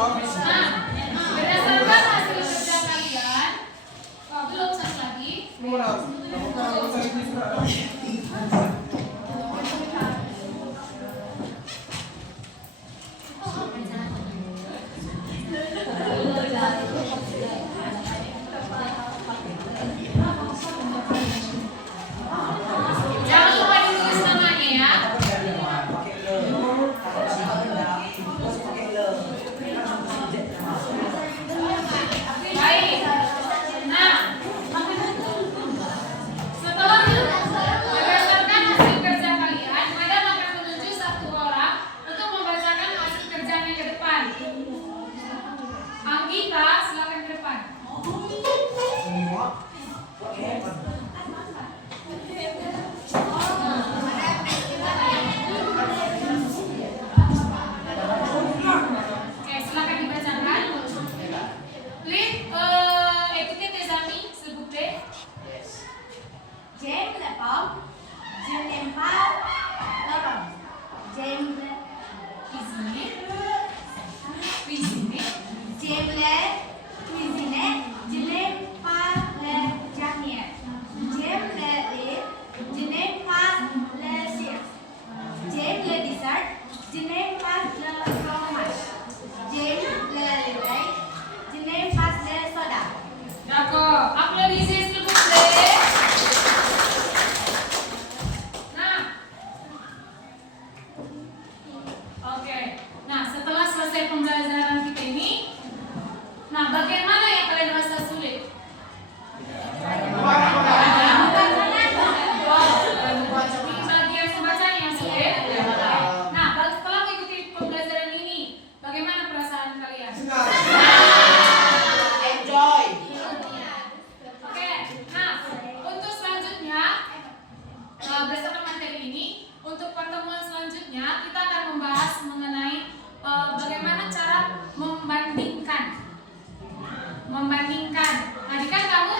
berdasarkan hasil kerja kalian, belum satu lagi. Jangan lupa ditulis namanya ya. Baik. Nah, setelah berdasarkan hasil kerja kalian, madam akan menunjuk satu orang untuk membacakan hasil kerjanya ke depan. Anggita, silakan ke depan. Oke, silakan dibacakan. Please, écoutez tes amis, s'il vous plaît. J'aime les pommes, je n'aime pas les pommes. J'aime les Cuisiner. Cuisiner. j'aime les cuisiner, je n'aime pas les jardiniers. J'aime les lait, je n'aime pas les chips. J'aime le dessert, je n'aime pas le fromage. J'aime le lait, je n'aime pas le soda. D'accord. Applaudissez s'il vous plaît. Nah. Oke. Nah, setelah selesai pembelajaran kita ini, nah bagaimana yang kalian rasa sulit? Di bagian pembacaan yang sulit. Nah, setelah mengikuti pembelajaran ini, bagaimana perasaan kalian? Enjoy. Oke, nah untuk selanjutnya berdasarkan materi ini, untuk pertemuan selanjutnya kita akan membahas mengenai bagaimana cara membandingkan. Tadi kan kamu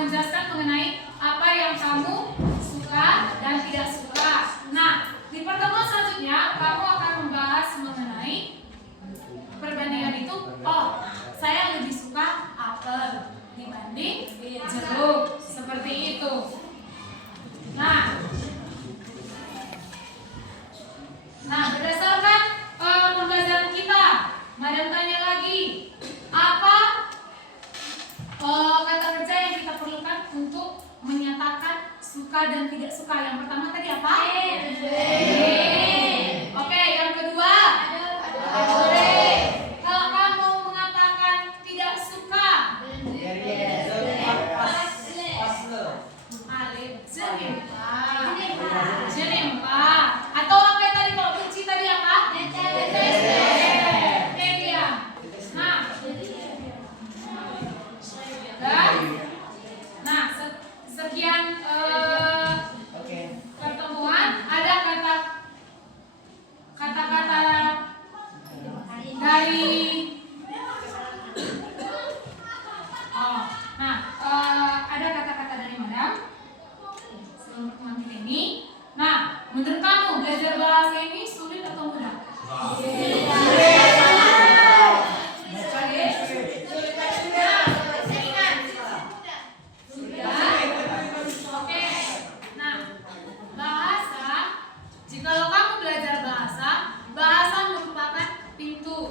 menjelaskan mengenai apa yang kamu suka dan tidak suka. Nah, di pertemuan selanjutnya kamu akan membahas mengenai perbandingan itu. Oh, saya lebih suka apel dibanding jeruk, seperti itu. Nah, berdasarkan pembelajaran kita, madam tanya lagi, apa kata kerja yang kita perlukan untuk menyatakan suka dan tidak suka? Yang pertama tadi apa? Oke, yang kedua? Kalau kamu mengatakan tidak suka, je n'aime pas. Atau apa tadi kalau benci tadi apa? Diam. Nah, sekian pertemuan. Ada kata-kata dari ada kata-kata dari madam sebelum pertemuan kita ini. Nah, menurut kamu belajar bahasa ini sulit atau mudah? Oke. Nah, bahasa, jikalau kamu belajar bahasa merupakan pintu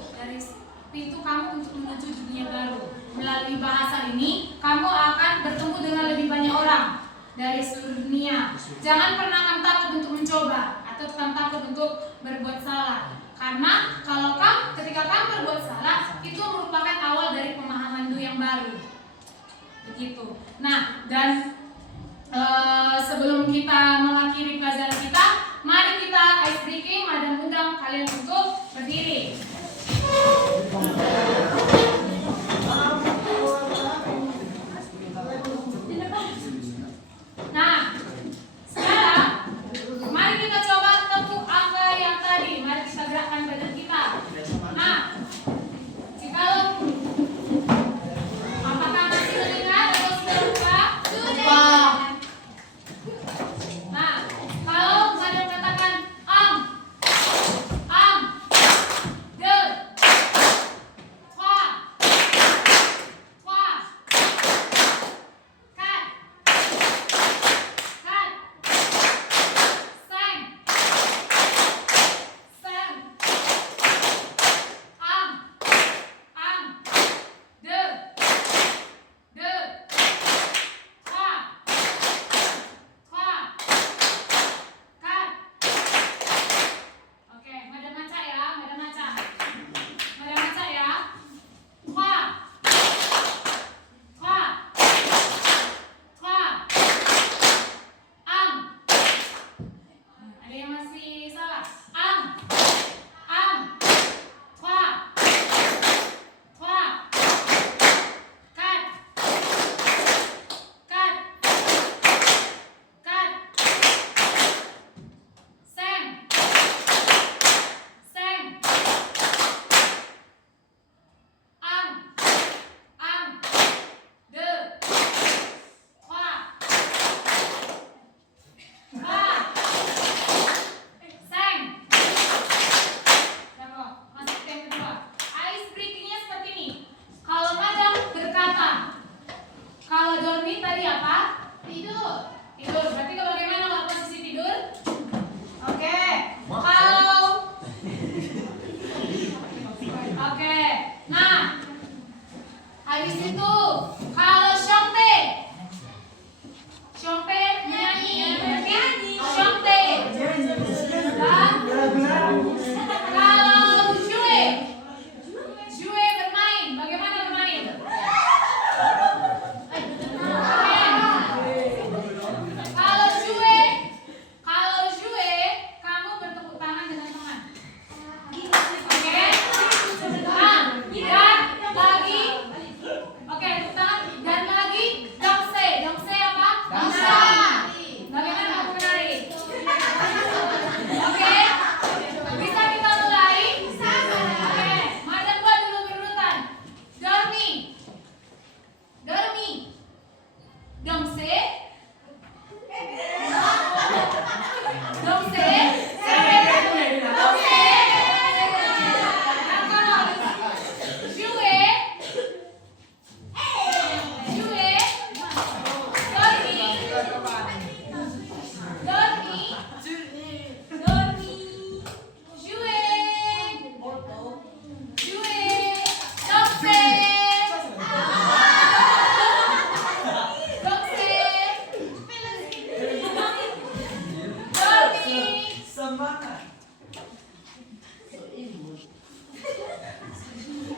kamu untuk menuju dunia baru. Melalui bahasa ini, kamu akan bertemu dengan lebih banyak orang dari seluruh dunia. Jangan pernah kamu takut untuk mencoba atau kamu takut untuk berbuat salah. Karena ketika kamu berbuat salah, itu merupakan awal dari pemahaman yang baru. Begitu. Nah, dan sebelum kita mengakhiri pelajaran kita, mari kita ice breaking. Madam undang kalian untuk berdiri. Nah, sekarang mari kita coba tepuk angka yang tadi. Mari kita gerakkan badan kita. Nah, jikalau apakah masih mendengar atau sudah lupa? Sudah. Nah, kalau madam katakan am, Habis itu kalau Shompe menyanyi, berarti Shompe. Dan kalau Jue bermain, bagaimana bermain? Kalau Jue, kamu bertepuk tangan dengan tangan. Oke? Dan lagi, oke, tepuk tangan. Dan lagi, dongse. Dongse apa? Dansa. Bagaimana kamu menari? Oke? Bisa kita mulai? Oke, madam buat dulu berurutan. Dormi. Dongse. Dongse.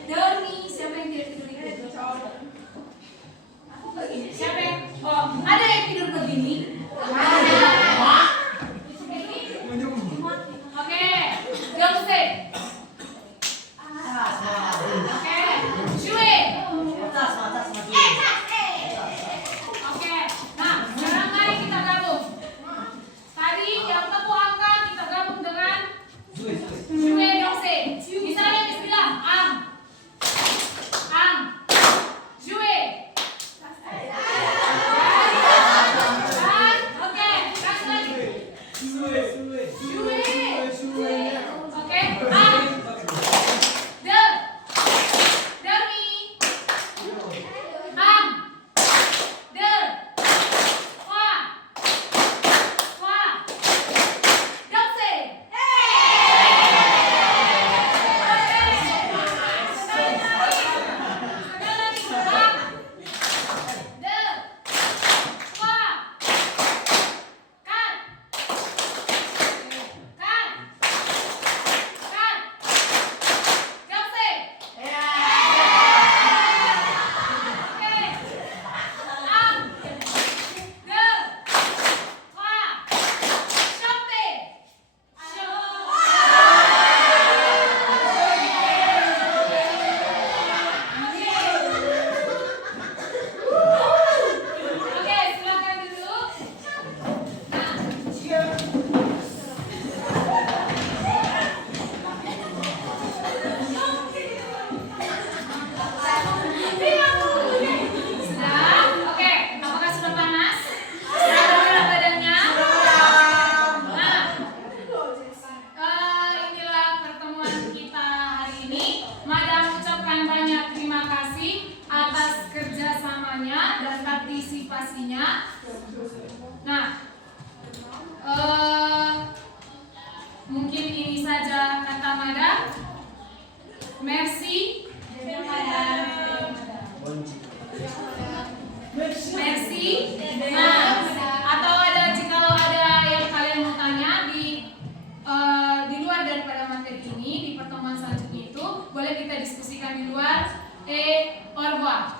Dormi, siapa yang tidak tidur itu? Siapa yang? Oh, ada yang tidur begini? Oke, dongse. Oke, Jue. Oke, nah sekarang mari kita gabung. Tadi yang tepuk angka kita gabung dengan Jue dongse. Misalnya bismillah, ang, Jue. Oke, kasih lagi. Jue. Oke, ang, Dormi. Ang, Fa, dongse. Oke, silakan duduk. Sudah? Oke, apakah sudah panas? Sudah berat badannya? Inilah pertemuan kita hari ini. Madam ucapkan banyak terima kasih atas kerjasamanya dan partisipasinya. Nah, mungkin ini saja kata Madam. Merci. Merci. Nah, atau jikalau ada yang kalian mau tanya di luar daripada materi ini, di pertemuan selanjutnya itu boleh kita diskusikan di luar. Au revoir.